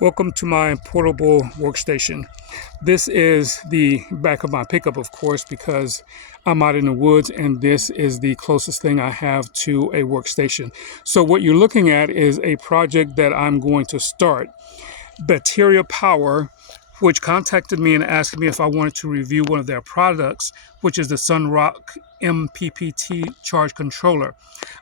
Welcome to my portable workstation. This is the back of my pickup, of course, because I'm out in the woods and this is the closest thing I have to a workstation. So what you're looking at is a project that I'm going to start. Bateria Power, which contacted me and asked me if I wanted to review one of their products, which is the Sunrock MPPT charge controller.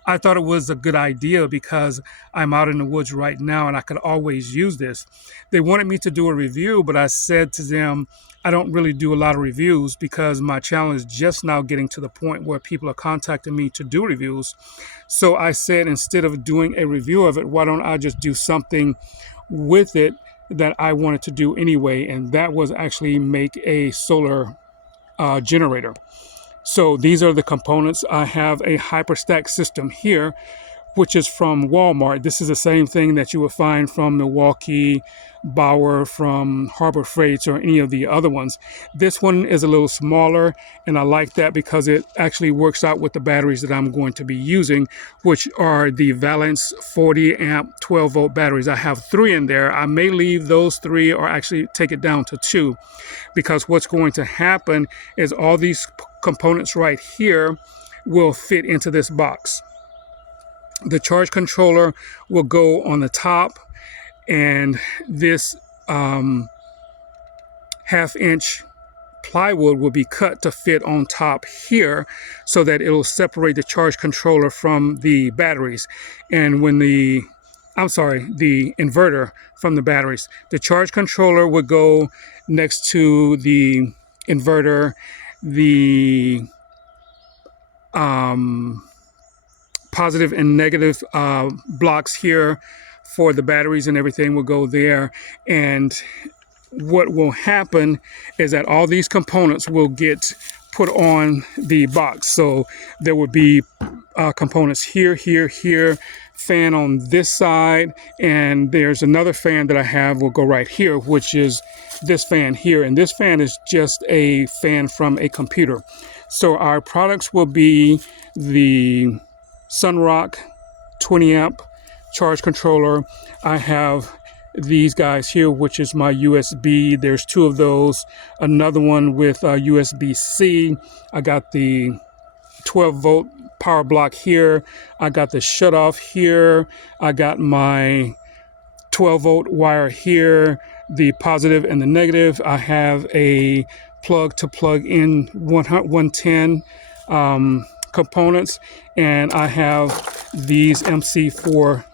I thought it was a good idea because I'm out in the woods right now and I could always use this. They wanted me to do a review, but I said to them, I don't really do a lot of reviews because my channel is just now getting to the point where people are contacting me to do reviews. So I said, instead of doing a review of it, why don't I just do something with it that I wanted to do anyway, and that was actually make a solar generator. So these are the components. I have a hyperstack system here, which is from Walmart. This is the same thing that you would find from Milwaukee, Bauer, from Harbor Freights, or any of the other ones. This one is a little smaller, and I like that because it actually works out with the batteries that I'm going to be using, which are the Valence 40 amp 12 volt batteries. I have 3 in there. I may leave those 3 or actually take it down to 2, because what's going to happen is all these components right here will fit into this box. The charge controller will go on the top, and this half-inch plywood will be cut to fit on top here so that it'll separate the charge controller from the batteries. And when the inverter from the batteries. The charge controller would go next to the inverter. The positive and negative blocks here for the batteries and everything will go there. And what will happen is that all these components will get put on the box. So there would be components here, fan on this side, and there's another fan that I have will go right here, which is this fan here. And this fan is just a fan from a computer. So our products will be the Sunrock 20 amp charge controller. I have these guys here, which is my USB. There's 2 of those. Another one with USB-C. I got the 12 volt power block here. I got the shut off here. I got my 12 volt wire here, the positive and the negative. I have a plug to plug in 110 components, and I have these MC4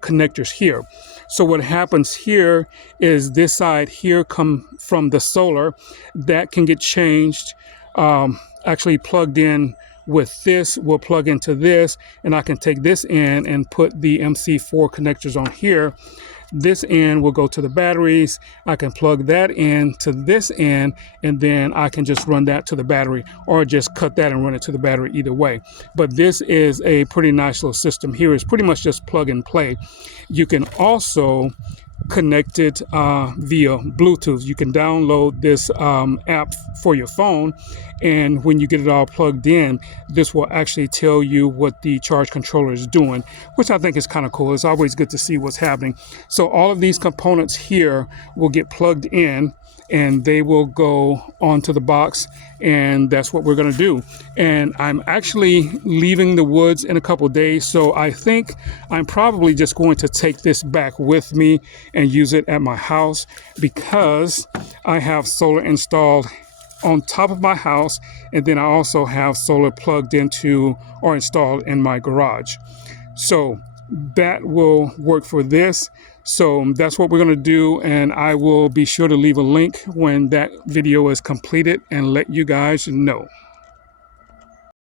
connectors here. So what happens here is this side here come from the solar that can get changed, actually plugged in with this. Will plug into this, and I can take this in and put the MC4 connectors on here. This end will go to the batteries. I can plug that in to this end, and then I can just run that to the battery, or just cut that and run it to the battery, either way. But this is a pretty nice little system here. It's pretty much just plug and play. You can also connect it via Bluetooth. You can download this app for your phone, and when you get it all plugged in, this will actually tell you what the charge controller is doing, which I think is kind of cool. It's always good to see what's happening. So all of these components here will get plugged in, and they will go onto the box, and that's what we're going to do. And I'm actually leaving the woods in a couple of days, so I think I'm probably just going to take this back with me and use it at my house, because I have solar installed on top of my house, and then I also have solar plugged into or installed in my garage. So that will work for this. So that's what we're going to do, and I will be sure to leave a link when that video is completed and let you guys know.